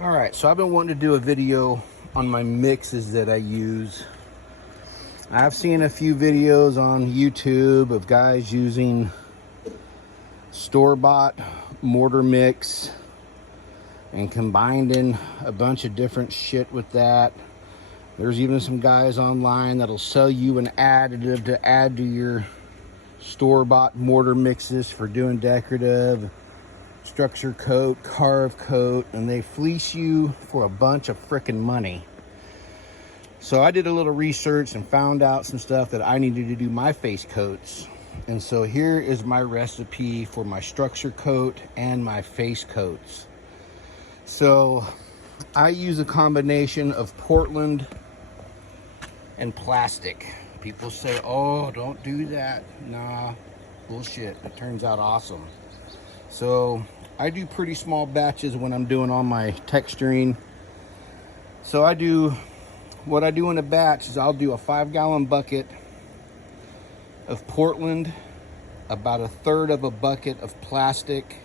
All right, so I've been wanting to do a video on my mixes that I use. I've seen a few videos on YouTube of guys using store-bought mortar mix and combining a bunch of different shit with that. There's even some guys online that'll sell you an additive to add to your store-bought mortar mixes for doing decorative, structure coat, carve coat, and they fleece you for a bunch of frickin' money. So I did a little research and found out some stuff that I needed to do my face coats. And so here is my recipe for my structure coat and my face coats. So I use a combination of Portland and plastic. People say, oh, don't do that. Nah, bullshit. It turns out awesome. So I do pretty small batches when I'm doing all my texturing. So what I do in a batch is I'll do a 5-gallon bucket of Portland, about a third of a bucket of plastic,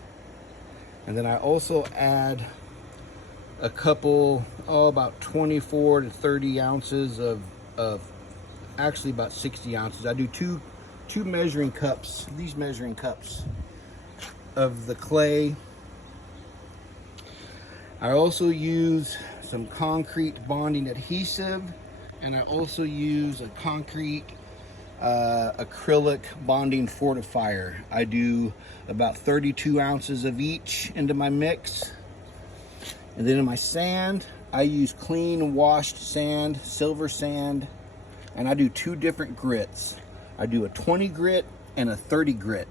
and then I also add a couple, about 24 to 30 ounces of actually about 60 ounces. I do two measuring cups, these measuring cups of the clay. I also use some concrete bonding adhesive, and I also use a concrete acrylic bonding fortifier. I do about 32 ounces of each into my mix. And then in my sand, I use clean washed sand, silver sand, and I do 2 different grits. I do a 20 grit and a 30 grit.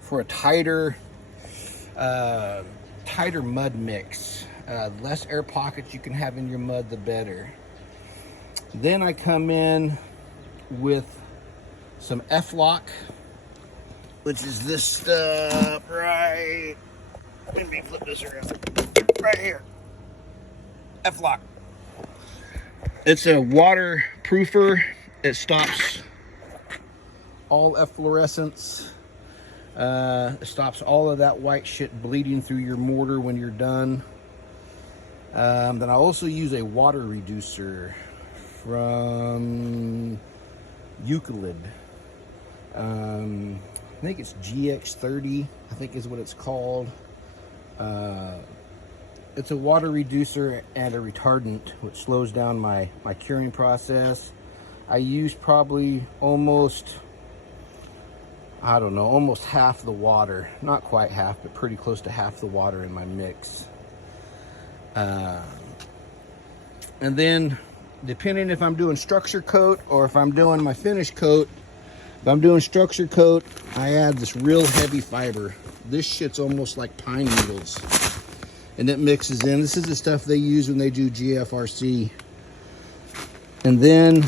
For a tighter mud mix. Less air pockets you can have in your mud, the better. Then I come in with some F-Lock, which is this stuff right. Let me flip this around. Right here. F-Lock. It's a waterproofer. It stops all efflorescence. It stops all of that white shit bleeding through your mortar when you're done. Then I also use a water reducer from Euclid. I think it's GX30, I think is what it's called. It's a water reducer and a retardant, which slows down my curing process. I use probably almost half the water. Not quite half, but pretty close to half the water in my mix. And then, depending if I'm doing structure coat or if I'm doing my finish coat, if I'm doing structure coat, I add this real heavy fiber. This shit's almost like pine needles. And it mixes in. This is the stuff they use when they do GFRC. And then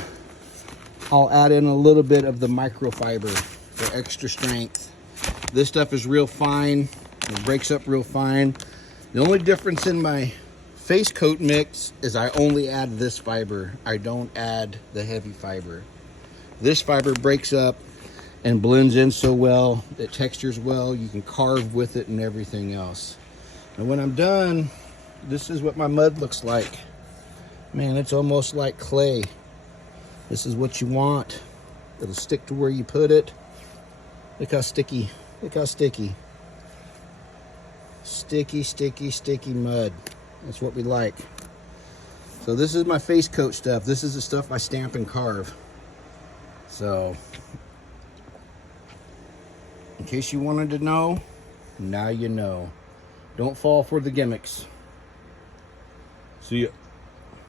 I'll add in a little bit of the microfiber for extra strength. This stuff is real fine. It breaks up real fine. The only difference in my face coat mix is I only add this fiber. I don't add the heavy fiber. This fiber breaks up and blends in so well. It textures well. You can carve with it and everything else. And when I'm done, this is what my mud looks like. Man, it's almost like clay. This is what you want. It'll stick to where you put it. Look how sticky. Look how sticky. Sticky, sticky, sticky mud. That's what we like. So this is my face coat stuff. This is the stuff I stamp and carve. So, in case you wanted to know, now you know. Don't fall for the gimmicks. See ya.